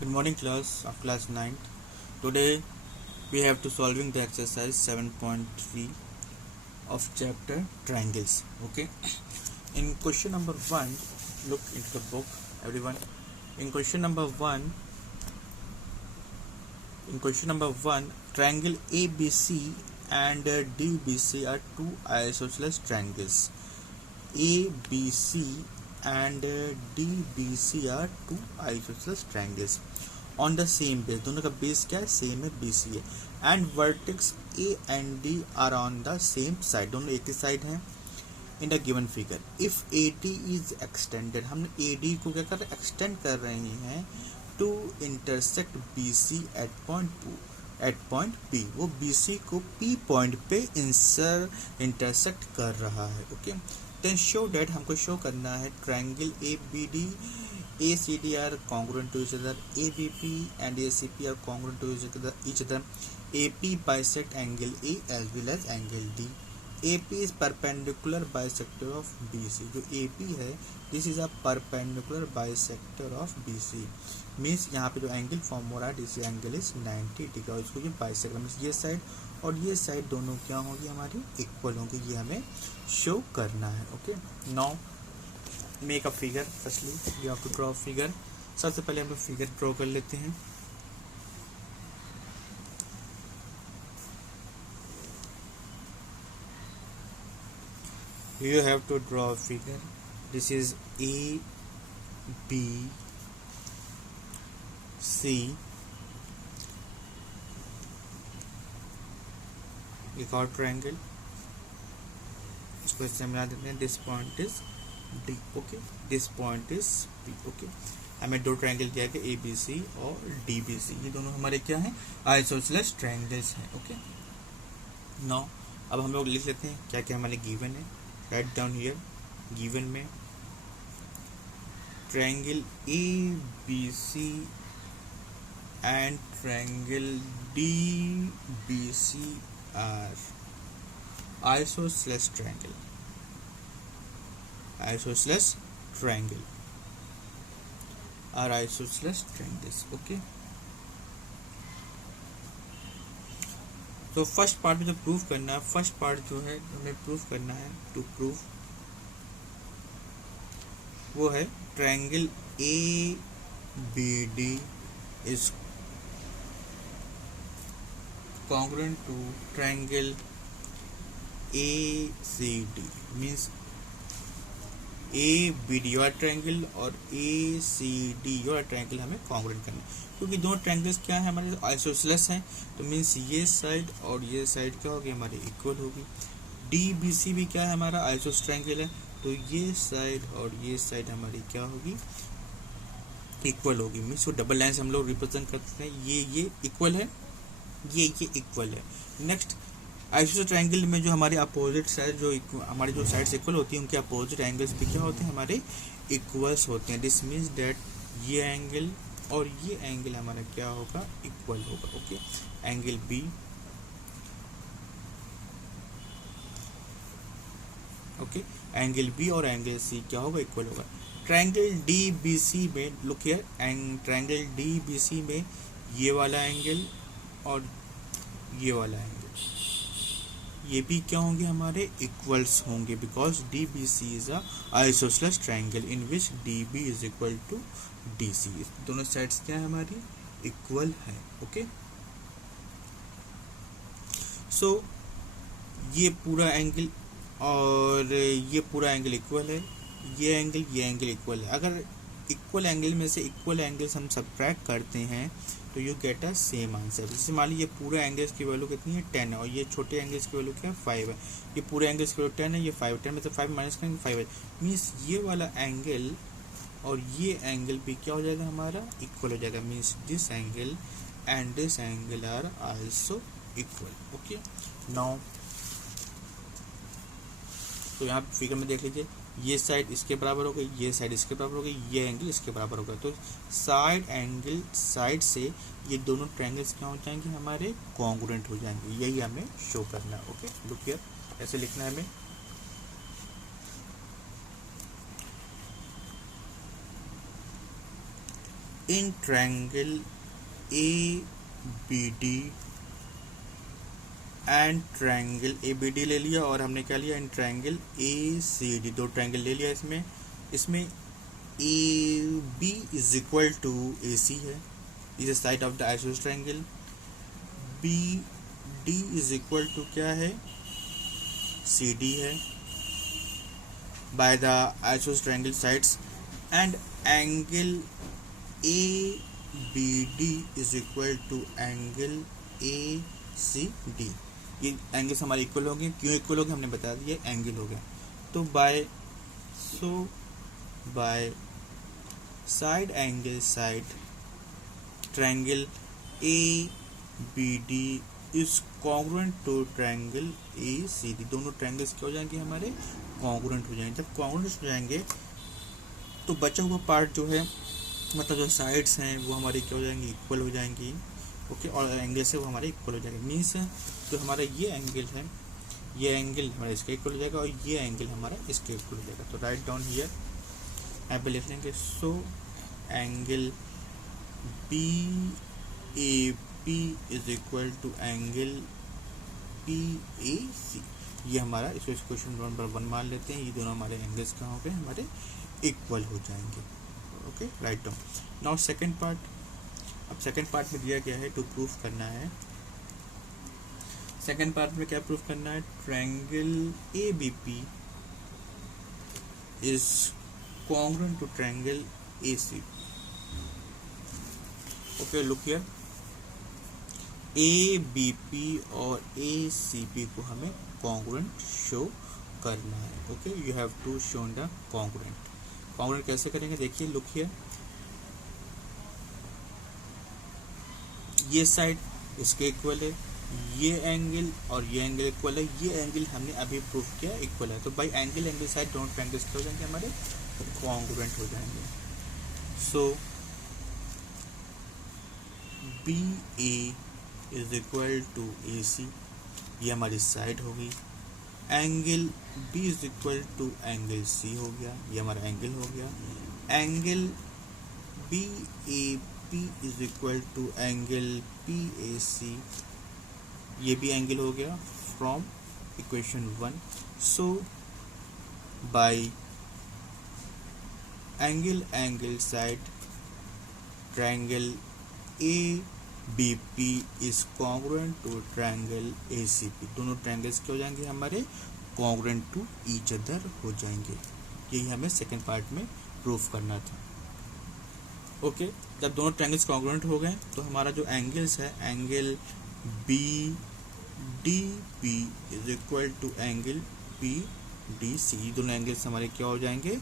Good morning class of class 9th. Today we have to solving the exercise 7.3 of chapter triangles. Okay. In question number 1, look into the book everyone. In question number 1, triangle ABC and DBC are two isosceles triangles. ABC and DBC are two isosceles triangles on the same base. दोनों का base क्या है? Same है, BC है. And vertex A and D are on the same side. दोनों एक ही side हैं. In the given figure if AD is extended, हम AD को क्या कर रहे हैं? एक्सटेंड कर रहे हैं to intersect BC at point P. वो BC को P पॉइंट पे इंटरसेक्ट कर रहा है. ओके. देन शो डेट, हमको शो करना है triangle ABD ACD are congruent to each other, ABP and ACP are congruent to each other, AP bisect angle A as well as angle D. AP is perpendicular bisector of BC. जो AP है, this is a perpendicular bisector of BC. Means यहाँ पे जो angle form हो रहा है, this angle is 90 degree. और इसको जो बाइसेक्टर मीन्स ये साइड और ये साइड दोनों क्या होगी? हमारी इक्वल होंगी. ये हमें शो करना है. Okay. Now make a figure. Firstly you have to draw figure. सबसे पहले हम लोग फिगर ड्रॉ कर लेते हैं. You have to draw a figure. This is A, B, C. एक और ट्रायंगल, इसको इससे मिला देते हैं. This point is D. Okay. This point is P. Okay. हमें दो ट्रायंगल दिया गया, ABC और DBC. ये दोनों हमारे क्या हैं? आइसोसेलेस ट्रायंगल्स हैं. ओके. नाउ अब हम लोग लिख लेते हैं क्या क्या हमारे गिवन है. Right down here. गिवन में triangle ABC and triangle DBC are isosceles triangle. Isosceles triangle are isosceles triangles. Okay. तो फर्स्ट पार्ट में जो प्रूफ करना है, फर्स्ट पार्ट जो है हमें प्रूफ करना है, टू प्रूफ वो है triangle ABD is congruent to triangle ACD. Means ABD वाला ट्रायंगल और ACD वाला ट्रायंगल हमें कॉन्ग्रुएंट करना है, क्योंकि दोनों ट्रायंगल्स क्या है? हमारे आइसोसेलेस हैं. तो मीन्स ये साइड और ये साइड क्या होगी? हमारी इक्वल होगी. DBC भी क्या है? हमारा आइसोस ट्रायंगल है. तो ये साइड और ये साइड हमारी क्या होगी? इक्वल होगी. मीन्स वो डबल लाइन से हम लोग रिप्रेजेंट करते हैं. ये इक्वल है, ये इक्वल है. नेक्स्ट, आइसोसेलेस ट्रायंगल में जो हमारे अपोजिट साइड, जो हमारी जो साइड्स इक्वल होती हैं, उनके अपोजिट एंगल्स भी क्या होते हैं? हमारे इक्वल्स होते हैं. दिस मीन्स दैट ये एंगल और ये एंगल हमारा क्या होगा? इक्वल होगा. Okay. Angle B, okay, angle B और एंगल C क्या होगा? इक्वल होगा. ट्रायंगल DBC में लुक हियर, ट्रायंगल DBC में ये वाला एंगल और ये वाला एंगल, ये भी क्या होंगे? हमारे इक्वल्स होंगे, because DBC is a isosceles triangle in which DB is equal to DC. दोनों साइड्स क्या है? हमारी इक्वल है. ओके. सो ये पूरा एंगल और ये पूरा एंगल इक्वल है. ये एंगल इक्वल है. अगर इक्वल एंगल में से इक्वल एंगल्स हम सब्ट्रैक्ट करते हैं तो you get a same answer. जैसे मान लीजिए पूरे एंगल्स की वैल्यू कितनी है? 10 है, और ये छोटे एंगल्स की वैल्यू क्या है? 5 है. ये पूरे एंगल्स की वैल्यू 10 है, ये 5. 10 में से 5 माइनस करेंगे 5 है. मीन्स ये वाला एंगल और ये एंगल भी क्या हो जाएगा? हमारा इक्वल हो जाएगा. Means this angle and this angle are also equal. Okay. Now तो यहाँ फिगर में देख लीजिए, ये साइड इसके बराबर हो गई, ये साइड इसके बराबर हो गई, ये एंगल इसके बराबर हो गया. तो साइड से ये दोनों ट्रायंगल्स क्या हो जाएंगे? हमारे कॉन्ग्रुएंट हो जाएंगे. यही हमें शो करना है. ओके. लुक हियर, ऐसे लिखना है हमें. In triangle A B D and triangle A B D ले लिया, और हमने क्या लिया, in triangle A C D, दो ट्रायंगल ले लिया। इसमें A B is equal to A C है, is side of the isosceles triangle. B D is equal to क्या है, सी डी है, by the isosceles triangle sides. And angle A B D is equal to angle A C D. ये angles हमारे equal हो गए। क्यों equal हो गए हमने बता दिया, एंगल हो गया। तो by side angle side triangle A B D is congruent to triangle A C D. दोनों ट्रायंगल्स क्या हो जाएंगे, हमारे कॉन्ग्रुएंट हो जाएंगे। जब कॉन्ग्रुएंट हो जाएंगे तो बचा हुआ पार्ट जो है, मतलब जो साइड्स हैं वो हमारी क्या हो जाएंगी, इक्वल हो जाएंगी। ओके, और एंगल से वो हमारे इक्वल हो जाएंगे। मीन्स जो हमारा ये एंगल है, ये एंगल हमारा इसके इक्वल हो जाएगा, और ये एंगल हमारा इसके इक्वल हो जाएगा। तो राइट डाउन हियर यहाँ पे लिख लेंगे, so angle B A P is equal to angle P A C. ये हमारा, इसको क्वेश्चन नंबर 1 मान लेते हैं। ये दोनों हमारे एंगल्स कहाँ हो गए, हमारे इक्वल हो जाएंगे। Okay, write down. Now second part. अब सेकंड पार्ट में दिया गया है टू प्रूफ करना है, सेकंड पार्ट में क्या प्रूफ करना है, triangle A B P is congruent to triangle AC. Okay, look here. ABP और ACP को हमें congruent show करना है. Okay, you have to show the congruent. Congruent कैसे करेंगे, देखिए, look here. ये साइड इसके इक्वल है, ये एंगल और ये एंगल इक्वल है, ये एंगल हमने अभी प्रूफ किया इक्वल है। तो बाई एंगल साइड दोनों ट्रायंगल्स क्या हो जाएंगे, हमारे कॉन्ग्रुएंट हो जाएंगे। So B A is equal to A C, ये हमारी साइड हो गई। Angle B is equal to angle C हो गया, ये हमारा एंगल हो गया। Angle B A P is equal to angle P A C, ये भी एंगल हो गया from equation 1। So by angle side triangle A B P is congruent to triangle A C P. दोनों ट्रायंगल्स क्या हो जाएंगे, हमारे कॉन्ग्रुएंट टू ईच अदर हो जाएंगे। यही हमें सेकेंड पार्ट में प्रूफ करना था। ओके, जब दोनों ट्रायंगल्स कॉन्ग्रुएंट हो गए तो हमारा जो एंगल्स है, angle B D P is equal to angle P D C, दोनों एंगल्स हमारे क्या हो जाएंगे,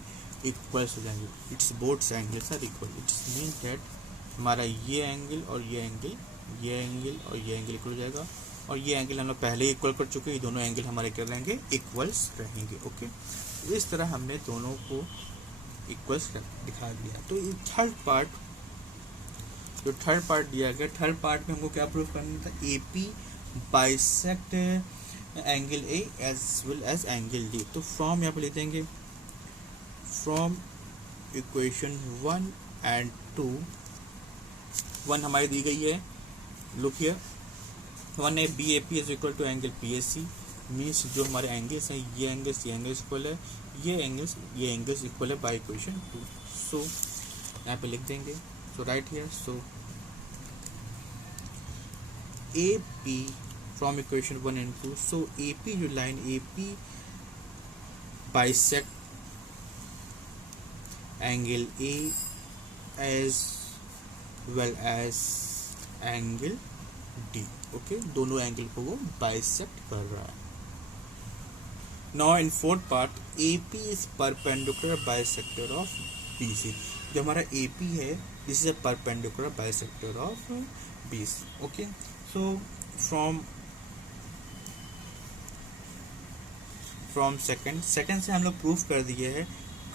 इक्वल्स हो जाएंगे। It's both angles are equal. It's mean that हमारा ये एंगल और ये एंगल, ये एंगल और ये एंगल इक्वल हो जाएगा, और ये एंगल हम लोग पहले ही इक्वल कर चुके हैं। ये दोनों एंगल हमारे क्या रहेंगे, इक्वल्स रहेंगे। ओके, इस तरह हमने दोनों को इक्वल्स दिखा दिया। तो ये थर्ड पार्ट, जो थर्ड पार्ट दिया गया, थर्ड पार्ट में हमको क्या प्रूफ करना था, A P bisect angle A as well as angle D. तो फ्रॉम यहाँ पे लिख देंगे, फ्रॉम इक्वेशन 1 एंड 2, 1 हमारी दी गई है, लुक हियर, 1 है B A P is equal to angle P A C. Means जो हमारे एंगल्स हैं, ये एंगल्स इक्वल है, ये एंगल्स इक्वल है बाय इक्वेशन 2। सो यहाँ पे लिख देंगे, so right here, so A P from equation 1 and 2, so A P, जो line A P bisect angle A as well as angle D. Okay, दोनों angle को वो बाइसेक्ट कर रहा है। Now in fourth part, A P is perpendicular bisector of B C. जो हमारा A P है, this is a perpendicular bisector of B C. Okay, so from second से हम लोग प्रूफ कर दिए है,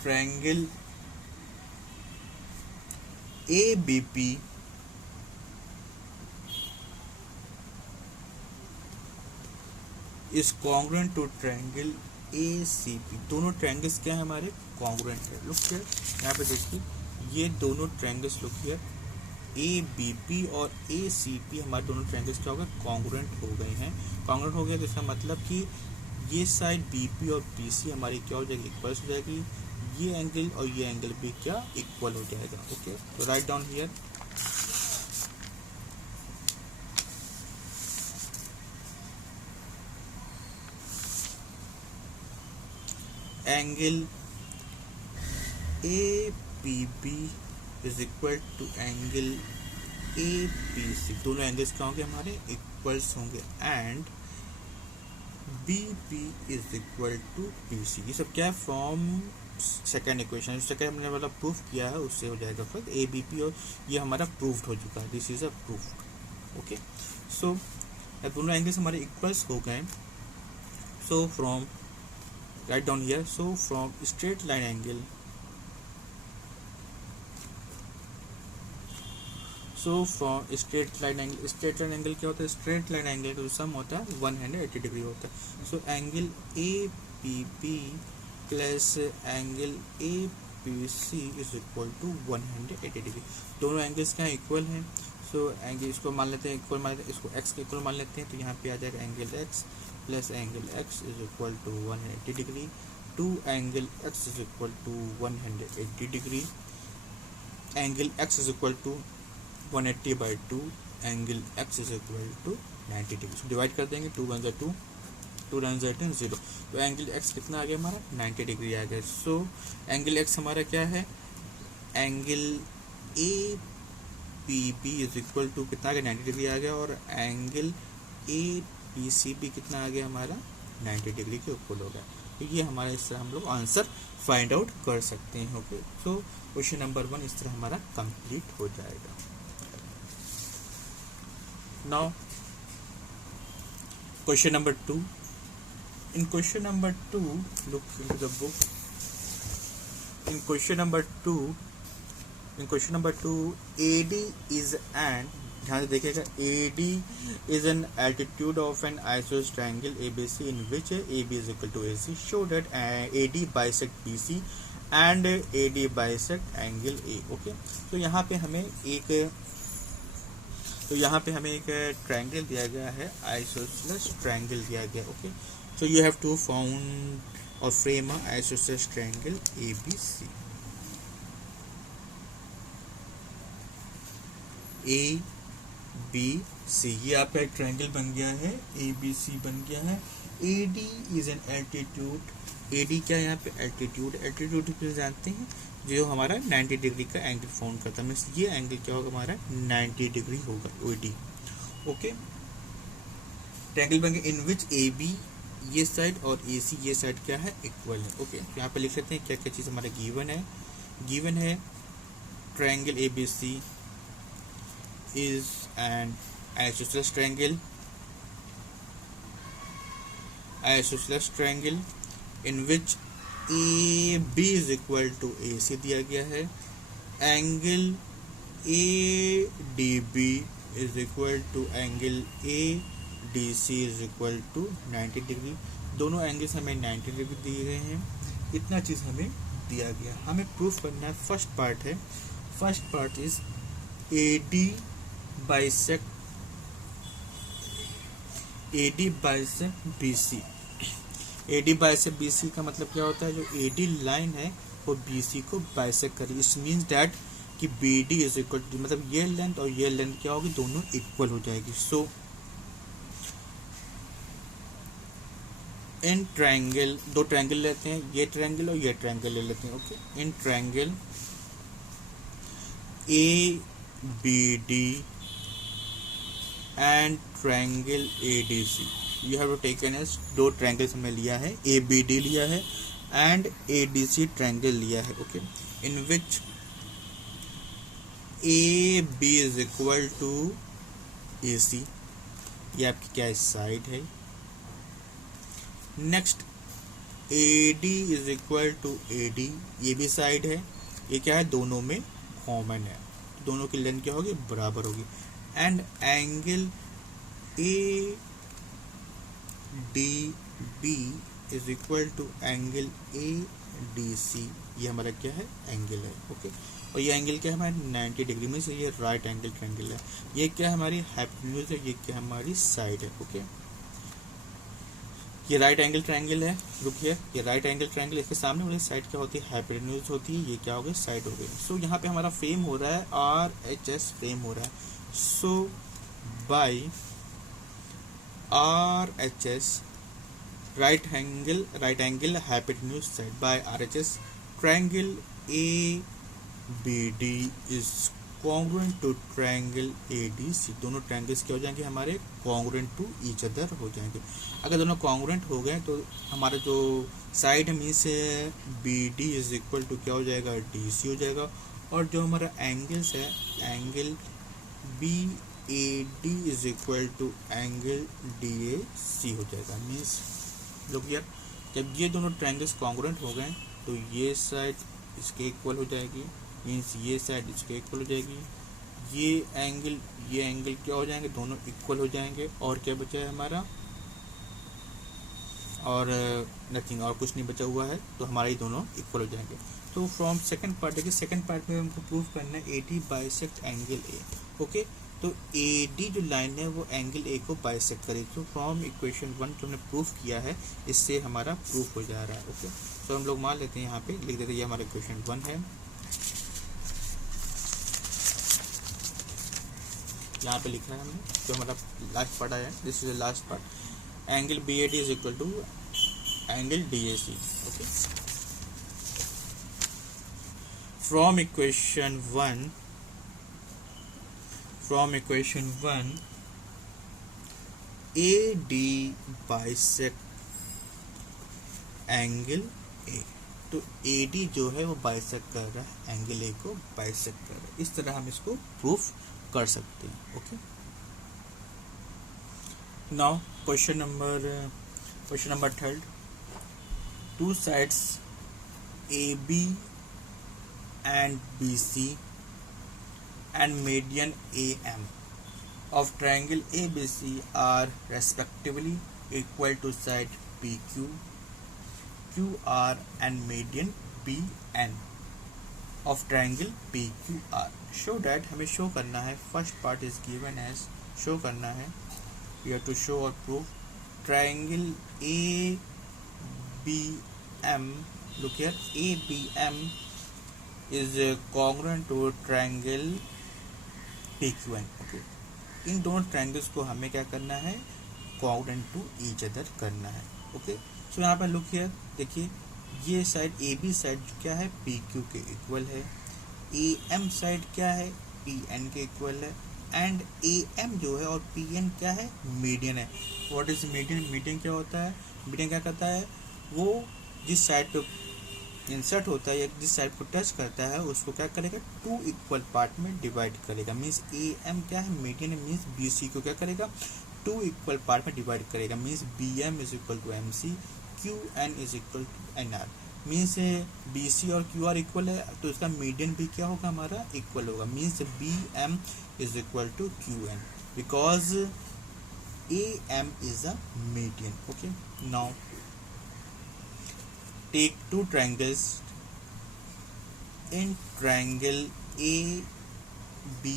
triangle A B P is congruent to triangle A C P. दोनों ट्रायंगल्स क्या है, हमारे कॉन्ग्रुएंट है। लुक हियर, यहाँ पे देखिए, ये दोनों triangles look here A B P और ए सी पी हमारे दोनों ट्रायंगल्स क्या हो गए, कॉन्ग्रुएंट हो गए हैं। कॉन्ग्रुएंट हो गया तो इसका मतलब कि ये साइड बी पी और बी सी हमारी क्या हो जाएगी, इक्वल्स हो जाएगी। ये एंगल और ये एंगल भी क्या इक्वल हो जाएगा। ओके, तो write down here angle A P B is equal to angle A B C, दोनों एंगल्स क्या होंगे हमारे, इक्वल्स होंगे। And B P is equal to B C, ये सब क्या है, फ्रॉम सेकेंड इक्वेशन, सेकेंड हमने वाला प्रूफ किया है उससे हो जाएगा। फिर ए बी पी और ये हमारा प्रूफ्ड हो चुका है, this is a proofed. Okay, so दोनों एंगल्स हमारे इक्वल्स हो गए। So from right down here, so from straight line angle, so from straight line angle, straight line angle क्या होता है, स्ट्रेट लाइन एंगल का सम होता है 180 डिग्री होता है। So angle A P B plus angle A P C is equal to 180 degree, दोनों angles क्या इक्वल हैं। सो एंगल इसको मान लेते हैं इक्वल, मान लेते हैं इसको एक्स के इक्वल मान लेते हैं, तो यहाँ पे आ जाएगा angle X plus angle X is equal to 180 degree, two angle X is equal to 180 degree, angle X is equal to 180 by 2, angle X is equal to 90 degree. Divide कर देंगे, 2 1 2, 2 9 0, तो एंगल एक्स कितना आ गया हमारा, 90 degree आ गया। So angle x हमारा क्या है, angle A P B is equal to कितना आ गया, 90 डिग्री आ गया, और angle A P C B कितना आ गया हमारा, 90 डिग्री के इक्वल हो गया। तो ये हमारा इस तरह हम लोग आंसर फाइंड आउट कर सकते हैं। ओके, सो क्वेश्चन नंबर 1 इस तरह हमारा कंप्लीट हो जाएगा। Now question number 2. In question number 2, look into the book. In question number 2, AD is an, ध्यान से देखिएगा, AD is an altitude of an isosceles triangle ABC in which AB is equal to AC. Show that AD bisect BC and AD bisect angle A. Okay, तो यहाँ पे हमें एक triangle दिया गया है, आइसोसेलेस ट्रायंगल दिया गया। Okay, so you have to found और frame a isosceles triangle A B C. A B C, ये आपका एक ट्रायंगल बन गया है, ए बी सी बन गया है। ए D is an altitude, A D क्या है यहाँ पे, एल्टीट्यूड, एल्टीट्यूड जानते हैं जो हमारा 90 डिग्री का एंगल फॉर्म करता है, मीन्स ये एंगल क्या होगा हमारा 90 डिग्री होगा, ओ डी। ओके, ट्रायंगल बन गया इन विच ए बी ये साइड और ए सी ये साइड क्या है, इक्वल है। ओके, तो यहाँ पे लिख लेते हैं क्या क्या चीज़ हमारा गिवन है triangle A B C is an isosceles triangle in which A B is equal to A C दिया गया है, angle A D B is equal to angle A D C is equal to 90 degree, दोनों angles हमें 90 degree दिए गए हैं। इतना चीज़ हमें दिया गया, हमें प्रूफ करना है। First part is A D bisect B C. A D bisect B C का मतलब क्या होता है, जो ए डी लाइन है वो बी सी को बाइसेक्ट करेगी। इट मीन्स डैट कि B D is equal to, मतलब ये लेंथ और ये लेंथ क्या होगी, दोनों इक्वल हो जाएगी। सो इन ट्रायंगल, दो ट्रायंगल लेते हैं, ये ट्रायंगल और ये ट्रायंगल ले लेते हैं। Okay, in triangle A B D and triangle A D C, you have to taken as, दो ट्रायंगल्स हमें लिया है, ए बी डी लिया है and A D C triangle लिया है। Okay, in which A B is equal to A C, ये आपकी क्या साइड है। Next A D is equal to A D, ये भी साइड है, ये क्या है, दोनों में कॉमन है, दोनों की लेंथ क्या होगी, बराबर होगी। And angle A D B is equal to angle A D C, ये हमारा क्या है, एंगल है। ओके, और ये एंगल क्या है हमारे 90 डिग्री में, से ये राइट एंगल ट्रायंगल है। ये क्या है हमारी हाइपोटेन्यूज है, ये क्या है हमारी साइड है। ओके, ये राइट एंगल ट्रायंगल है, रुकिए, ये राइट एंगल ट्रायंगल, इसके सामने वाली साइड क्या होती है, हाइपोटेन्यूज होती है, ये क्या हो गई, साइड हो गई। सो यहाँ पे हमारा फ्रेम हो रहा है RHS फ्रेम हो रहा है। So bye RHS right angle hypotenuse side by RHS triangle ABD is congruent to triangle ADC। दोनों ट्रायंगल्स क्या हो जाएंगे हमारे, congruent to each other हो जाएंगे। अगर दोनों congruent हो गए तो हमारा जो side means BD is equal to क्या हो जाएगा, DC हो जाएगा। और जो हमारा एंगल्स है, angle BAD is equal to angle DAC हो जाएगा। मीन्स लोग यार, जब ये दोनों ट्रायंगल्स कॉन्ग्रुएंट हो गए तो ये साइड इसके इक्वल हो जाएगी, मीन्स ये साइड इसके इक्वल हो जाएगी, ये एंगल क्या हो जाएंगे, दोनों इक्वल हो जाएंगे। और क्या बचा है हमारा, और नथिंग, और कुछ नहीं बचा हुआ है, तो हमारे ये दोनों इक्वल हो जाएंगे। तो फ्रॉम सेकंड पार्ट, देखिए सेकंड पार्ट में हमको प्रूव करना है AD bisect angle A। Okay, तो AD जो लाइन है वो एंगल A को बाइसेक्ट करेगी। तो फ्रॉम इक्वेशन 1 जो हमने प्रूफ किया है, इससे हमारा प्रूफ हो जा रहा है। ओके, तो हम लोग मान लेते हैं, यहाँ पे लिख देते हैं, ये हमारा इक्वेशन 1 है। यहाँ पे लिखा है हमने, जो हमारा लास्ट पार्ट आया है, this is the last part. Angle BAD is equal to angle DAC। Okay, from equation 1 AD bisect angle A। तो AD जो है वो बाइसेक्ट कर रहा है एंगल A को, बाइसेक्ट कर रहा है। इस तरह हम इसको प्रूफ कर सकते हैं। Okay, now question number third. Two sides AB and BC and median AM of triangle ABC are respectively equal to side PQ, QR and median PN of triangle PQR। show that, हमें show करना है, first part is given as, show करना है, you have to show और proof triangle ABM, look here, ABM is congruent to triangle PQN। Okay, इन दोनों triangles को हमें क्या करना है, congruent to each other करना है। ओके, सो यहाँ पर लुक हियर, देखिए ये साइड AB साइड क्या है, PQ के इक्वल है, AM साइड क्या है, PN के इक्वल है, एंड AM जो है और PN क्या है, मीडियन है। व्हाट इज मीडियन, मीडियन क्या होता है, मीडियन क्या करता है, वो जिस साइड पे इंसर्ट होता है या जिस साइड को टच करता है उसको क्या करेगा, टू इक्वल पार्ट में डिवाइड करेगा। मीन्स AM क्या है, मीडियन है, मीन्स BC को क्या करेगा, टू इक्वल पार्ट में डिवाइड करेगा। Means BM is equal to MC, QN is equal to NR। Means BC और QR इक्वल है, तो इसका मीडियन भी क्या होगा, हमारा इक्वल होगा। Means BM is equal to QN because AM is a median. Okay, now take two triangles in triangle ABM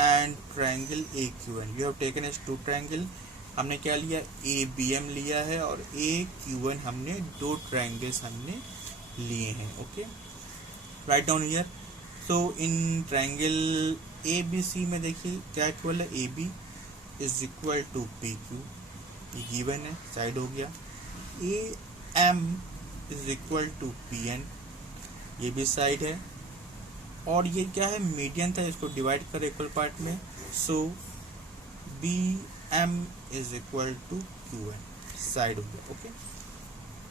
and triangle AQN। you have taken as two triangle, हमने क्या लिया, ABM लिया है और AQN हमने दो triangles हमने लिए हैं। Okay, write down here. So in triangle ABC में देखिए क्या इक्वल है, AB is equal to PQ, ये गिवन है, साइड हो गया। AM is equal to PN, ये भी साइड है, और ये क्या है, मीडियन था, इसको डिवाइड कर इक्वल पार्ट में। So BM is equal to QN, side हो गया। ओके,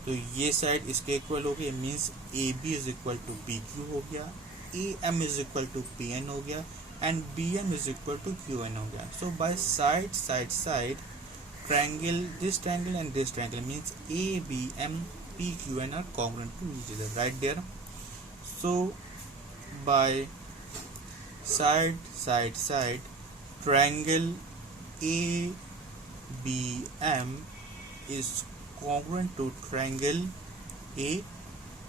तो ये साइड इसके इक्वल हो गया, means AB is equal to PQ हो गया, AM is equal to PN हो गया, and BM is equal to QN हो गया। So by side triangle, this triangle and this triangle means ABM PQN are congruent to each other, right there। so by side triangle ABM is congruent to triangle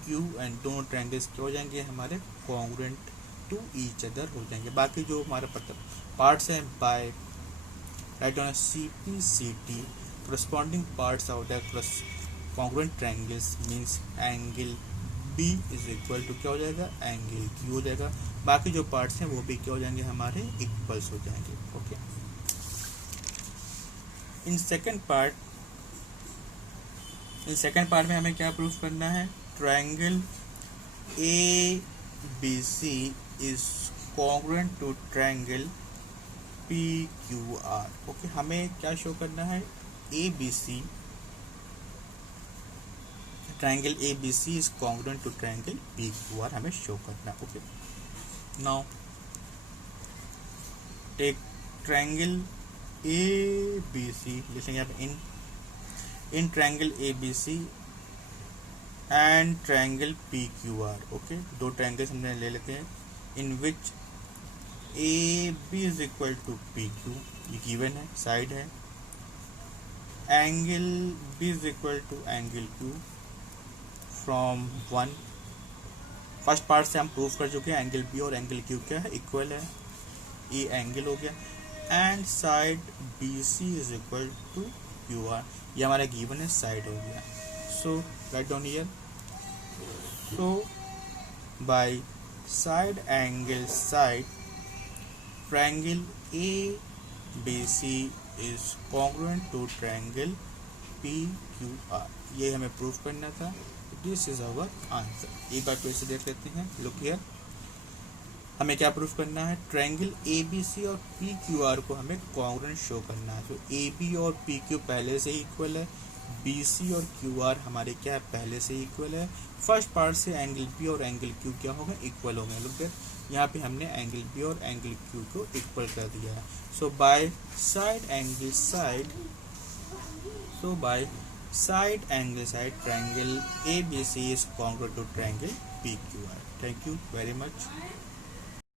Q and दोनों triangles क्या हो जाएंगे हमारे congruent to each other हो जाएंगे। बाकी जो हमारा पार्ट्स हैं by right on CPCT corresponding parts of the congruent triangles means angle B is equal to क्या हो जाएगा एंगल Q हो जाएगा। बाकी जो पार्ट्स हैं वो भी क्या हो जाएंगे हमारे इक्वल्स हो जाएंगे। ओके, इन सेकंड पार्ट में हमें क्या प्रूफ करना है, triangle ABC is congruent to triangle PQR। Okay, हमें क्या शो करना है, ABC triangle ABC is congruent to triangle PQR हमें शो करना है। Okay, now take triangle ABC, लिखेंगे आप in triangle ABC and triangle PQR। Okay, दो ट्रायंगल्स हमने ले लेते हैं in which AB is equal to PQ, ये गिवन है, साइड है, angle B is equal to angle Q from 1। First part से हम प्रूव कर चुके हैं एंगल B और एंगल Q क्या है, इक्वल है, ये एंगल हो गया, and side BC is equal to QR, ये हमारा गिवन है, साइड हो गया। So write down here, so by side angle side triangle ABC is congruent to triangle PQR, ये हमें प्रूफ करना था। This is our answer. एक बार फिर से देख लेते हैं, लुक हियर, हमें क्या प्रूफ करना है, ट्रायंगल ABC और PQR को हमें कॉन्ग्रुएंट शो करना है। तो AB और PQ पहले से इक्वल है, BC और QR हमारे क्या है, पहले से इक्वल है। फर्स्ट पार्ट से एंगल B और एंगल Q क्या होगा, इक्वल होंगे। लुक हियर, यहाँ पे हमने एंगल B और एंगल Q को इक्वल कर दिया है। So by side angle side triangle ABC is congruent to triangle PQR। Thank you very much.